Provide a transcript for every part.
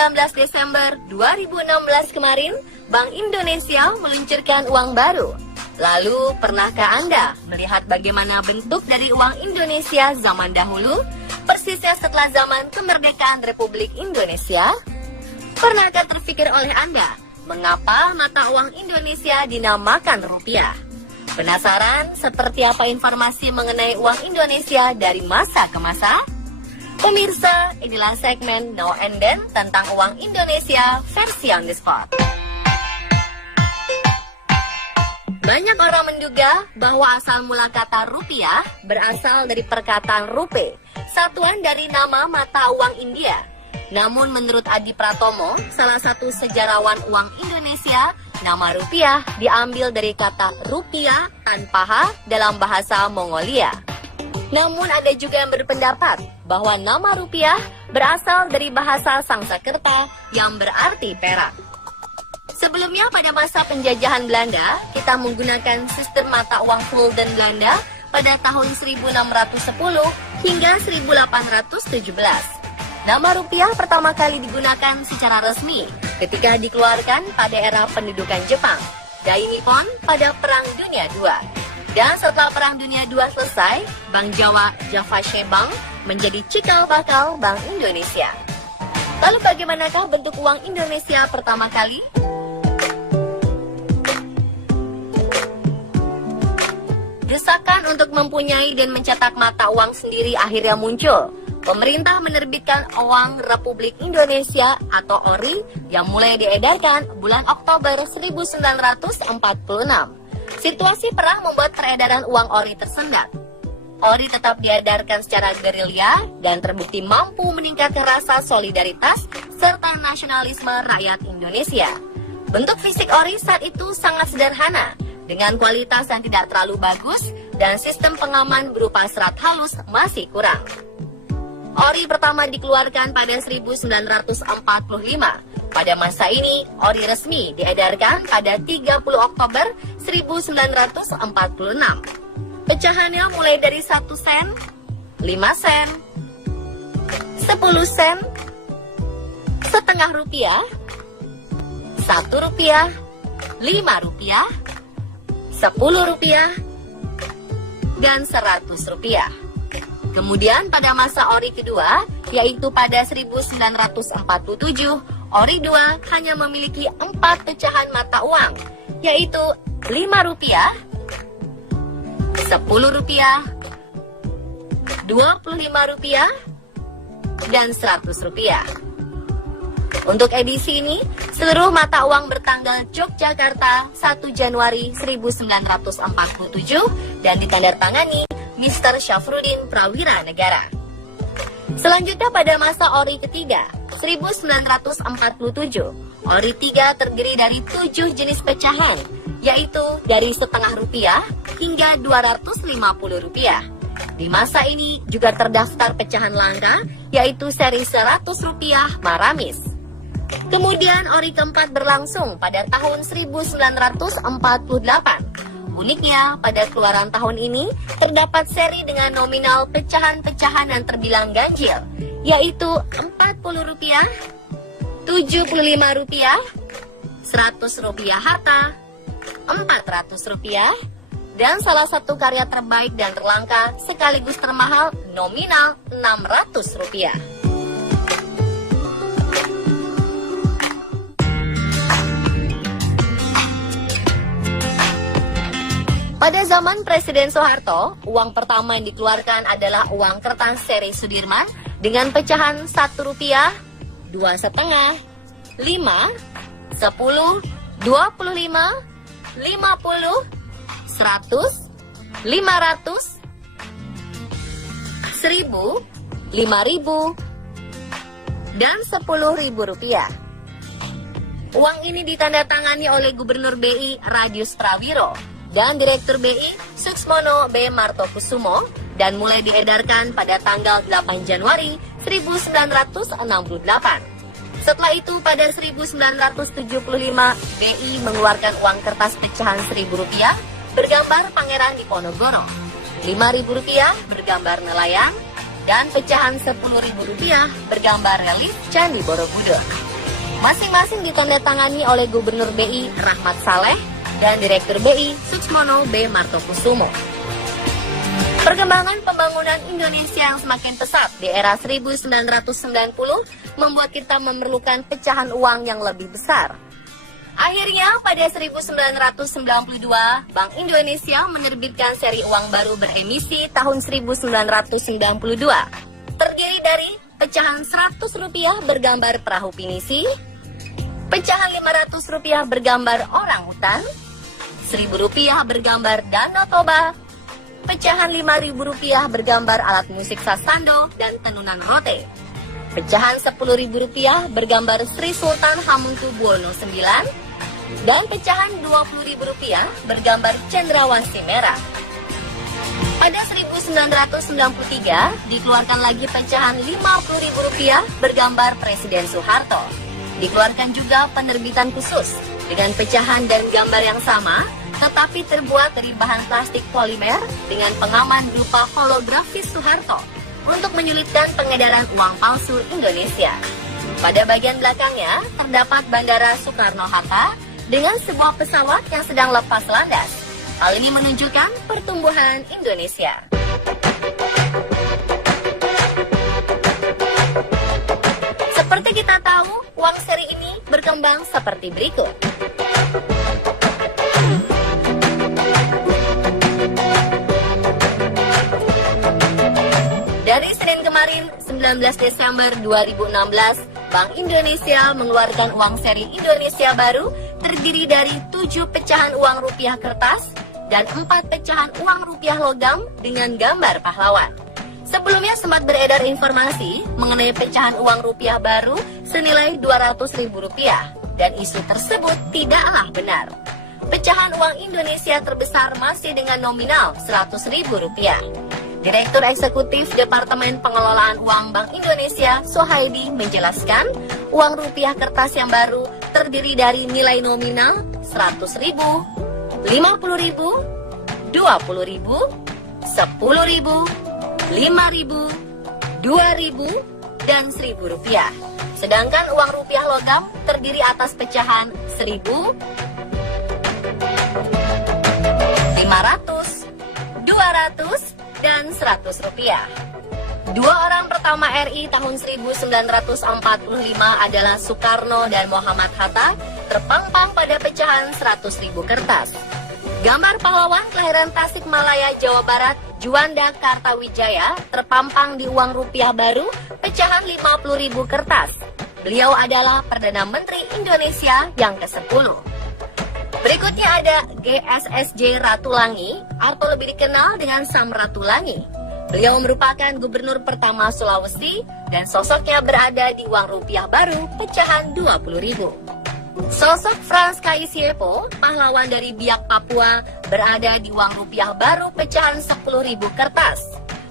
Desember 2016 kemarin, Bank Indonesia meluncurkan uang baru. Lalu, pernahkah Anda melihat bagaimana bentuk dari uang Indonesia zaman dahulu, persisnya setelah zaman kemerdekaan Republik Indonesia? Pernahkah terpikir oleh Anda, mengapa mata uang Indonesia dinamakan rupiah? Penasaran seperti apa informasi mengenai uang Indonesia dari masa ke masa? Pemirsa, inilah segmen Now and Then tentang uang Indonesia versi on the spot. Banyak orang menduga bahwa asal mula kata rupiah berasal dari perkataan rupe, satuan dari nama mata uang India. Namun menurut Adi Pratomo, salah satu sejarawan uang Indonesia, nama rupiah diambil dari kata rupiah tanpa h dalam bahasa Mongolia. Namun ada juga yang berpendapat bahwa nama rupiah berasal dari bahasa Sangsekerta yang berarti perak. Sebelumnya pada masa penjajahan Belanda, kita menggunakan sistem mata uang gulden Belanda pada tahun 1610 hingga 1817. Nama rupiah pertama kali digunakan secara resmi ketika dikeluarkan pada era pendudukan Jepang, Dai Nippon pada Perang Dunia II. Dan setelah Perang Dunia II selesai, Bank Jawa Javasche Bank menjadi cikal bakal Bank Indonesia. Lalu bagaimanakah bentuk uang Indonesia pertama kali? Desakan untuk mempunyai dan mencetak mata uang sendiri akhirnya muncul. Pemerintah menerbitkan Uang Republik Indonesia atau ORI yang mulai diedarkan bulan Oktober 1946. Situasi perang membuat peredaran uang ORI tersendat. ORI tetap diedarkan secara gerilya dan terbukti mampu meningkatkan rasa solidaritas serta nasionalisme rakyat Indonesia. Bentuk fisik ORI saat itu sangat sederhana, dengan kualitas yang tidak terlalu bagus dan sistem pengaman berupa serat halus masih kurang. ORI pertama dikeluarkan pada 1945. Pada masa ini, ORI resmi diedarkan pada 30 Oktober 1946. Pecahannya mulai dari 1 sen, 5 sen, 10 sen, setengah rupiah, 1 rupiah, 5 rupiah, 10 rupiah, dan 100 rupiah. Kemudian pada masa ORI kedua, yaitu pada 1947, ORI 2 hanya memiliki 4 pecahan mata uang, yaitu 5 rupiah, 10 rupiah, 25 rupiah, dan 100 rupiah. Untuk edisi ini, seluruh mata uang bertanggal Yogyakarta 1 Januari 1947 dan ditandatangani Mr. Syafruddin Prawira Negara. Selanjutnya pada masa ORI ketiga, 1947, ORI 3 terdiri dari 7 jenis pecahan, yaitu dari setengah rupiah hingga 250 rupiah. Di masa ini juga terdaftar pecahan langka, yaitu seri 100 rupiah Maramis. Kemudian ORI keempat berlangsung pada tahun 1948. Uniknya, pada keluaran tahun ini terdapat seri dengan nominal pecahan-pecahan yang terbilang ganjil, yaitu 40 rupiah, 75 rupiah, 100 rupiah harta, 400 rupiah, dan salah satu karya terbaik dan terlangka sekaligus termahal nominal 600 rupiah. Pada zaman Presiden Soeharto, uang pertama yang dikeluarkan adalah uang kertas seri Sudirman dengan pecahan 1 rupiah, 2,5, 5, 10, 25, 50, 100, 500, 1000, 5.000, dan 10.000 rupiah. Uang ini ditandatangani oleh Gubernur BI Radius Prawiro dan Direktur BI Suksmono B. Martokusumo dan mulai diedarkan pada tanggal 8 Januari 1968. Setelah itu pada 1975 BI mengeluarkan uang kertas pecahan Rp1.000 bergambar Pangeran Diponegoro, Rp5.000 bergambar nelayan, dan pecahan Rp10.000 bergambar relief Candi Borobudur. Masing-masing ditandatangani oleh Gubernur BI Rahmat Saleh dan Direktur BI Suksmono B. Martokusumo. Perkembangan pembangunan Indonesia yang semakin pesat di era 1990 membuat kita memerlukan pecahan uang yang lebih besar. Akhirnya pada 1992, Bank Indonesia menerbitkan seri uang baru beremisi tahun 1992. Terdiri dari pecahan Rp100 bergambar perahu pinisi, pecahan Rp500 bergambar orang hutan, Rp1.000 bergambar Danau Toba, pecahan Rp5.000 bergambar alat musik sasando dan tenunan rote, pecahan Rp10.000 bergambar Sri Sultan Hamengkubuwono IX, dan pecahan Rp20.000 bergambar Cendrawasih Merah. Pada 1993 dikeluarkan lagi pecahan Rp50.000 bergambar Presiden Soeharto. Dikeluarkan juga penerbitan khusus dengan pecahan dan gambar yang sama, tetapi terbuat dari bahan plastik polimer dengan pengaman berupa holografis Soeharto untuk menyulitkan pengedaran uang palsu Indonesia. Pada bagian belakangnya terdapat Bandara Soekarno-Hatta dengan sebuah pesawat yang sedang lepas landas. Hal ini menunjukkan pertumbuhan Indonesia. Seperti kita tahu, uang seri ini berkembang seperti berikut. Dari Senin kemarin, 19 Desember 2016, Bank Indonesia mengeluarkan uang seri Indonesia baru terdiri dari 7 pecahan uang rupiah kertas dan 4 pecahan uang rupiah logam dengan gambar pahlawan. Sebelumnya sempat beredar informasi mengenai pecahan uang rupiah baru senilai Rp200.000 dan isu tersebut tidaklah benar. Pecahan uang Indonesia terbesar masih dengan nominal Rp100.000. Direktur Eksekutif Departemen Pengelolaan Uang Bank Indonesia, Sohaidi, menjelaskan uang rupiah kertas yang baru terdiri dari nilai nominal Rp100.000, Rp50.000, Rp20.000, Rp10.000, Rp5.000, Rp2.000, dan Rp1.000. Sedangkan uang rupiah logam terdiri atas pecahan Rp1.000, Rp500, Rp200, dan Rp100. Dua orang pertama RI tahun 1945 adalah Soekarno dan Muhammad Hatta terpampang pada pecahan Rp100.000 kertas. Gambar pahlawan kelahiran Tasikmalaya, Jawa Barat, Juanda Kartawijaya terpampang di uang rupiah baru pecahan Rp50.000 kertas. Beliau adalah Perdana Menteri Indonesia yang ke-10. Berikutnya ada GSSJ Ratulangi atau lebih dikenal dengan Sam Ratulangi. Beliau merupakan gubernur pertama Sulawesi dan sosoknya berada di uang rupiah baru pecahan Rp20.000. Sosok Frans Kaisiepo, pahlawan dari Biak Papua, berada di uang rupiah baru pecahan Rp10.000 kertas.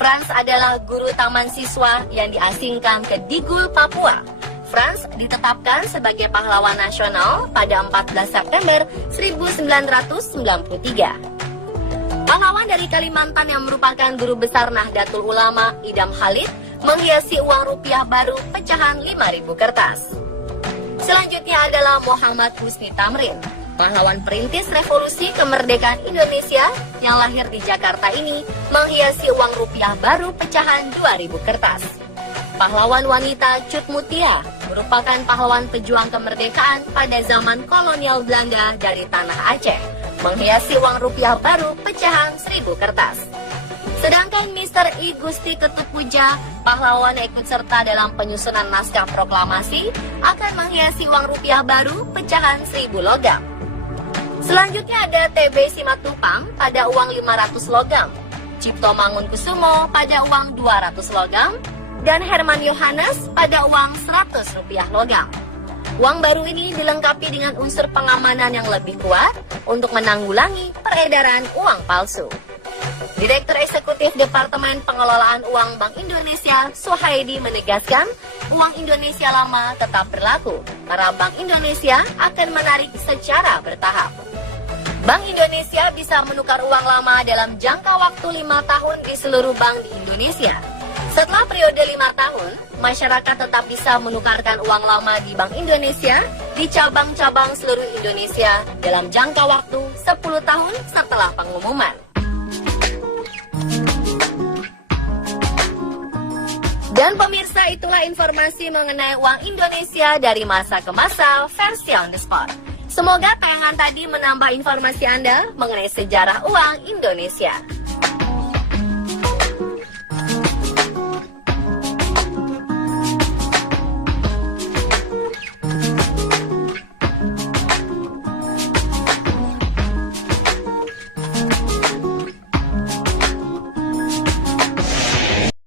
Frans adalah guru taman siswa yang diasingkan ke Digul, Papua. Frans ditetapkan sebagai pahlawan nasional pada 14 September 1993. Pahlawan dari Kalimantan yang merupakan guru besar Nahdlatul Ulama, Idam Khalid, menghiasi uang rupiah baru pecahan Rp5.000 kertas. Selanjutnya adalah Muhammad Husni Tamrin, pahlawan perintis revolusi kemerdekaan Indonesia yang lahir di Jakarta ini, menghiasi uang rupiah baru pecahan Rp2.000 kertas. Pahlawan wanita Cut Mutia merupakan pahlawan pejuang kemerdekaan pada zaman kolonial Belanda dari tanah Aceh, menghiasi uang rupiah baru pecahan Rp1.000 kertas. Sedangkan Mr. I Gusti Ketupuja, pahlawan yang ikut serta dalam penyusunan naskah proklamasi, akan menghiasi uang rupiah baru pecahan Rp1.000 logam. Selanjutnya ada TB Simatupang pada uang Rp500 logam, Cipto Mangunkusumo pada uang Rp200 logam, dan Herman Yohanes pada uang Rp100 logam. Uang baru ini dilengkapi dengan unsur pengamanan yang lebih kuat untuk menanggulangi peredaran uang palsu. Direktur Eksekutif Departemen Pengelolaan Uang Bank Indonesia, Sohaidi, menegaskan uang Indonesia lama tetap berlaku, karena Bank Indonesia akan menarik secara bertahap. Bank Indonesia bisa menukar uang lama dalam jangka waktu 5 tahun di seluruh bank di Indonesia. Setelah periode 5 tahun, masyarakat tetap bisa menukarkan uang lama di Bank Indonesia di cabang-cabang seluruh Indonesia dalam jangka waktu 10 tahun setelah pengumuman. Dan pemirsa, itulah informasi mengenai uang Indonesia dari masa ke masa versi on the spot. Semoga tayangan tadi menambah informasi Anda mengenai sejarah uang Indonesia.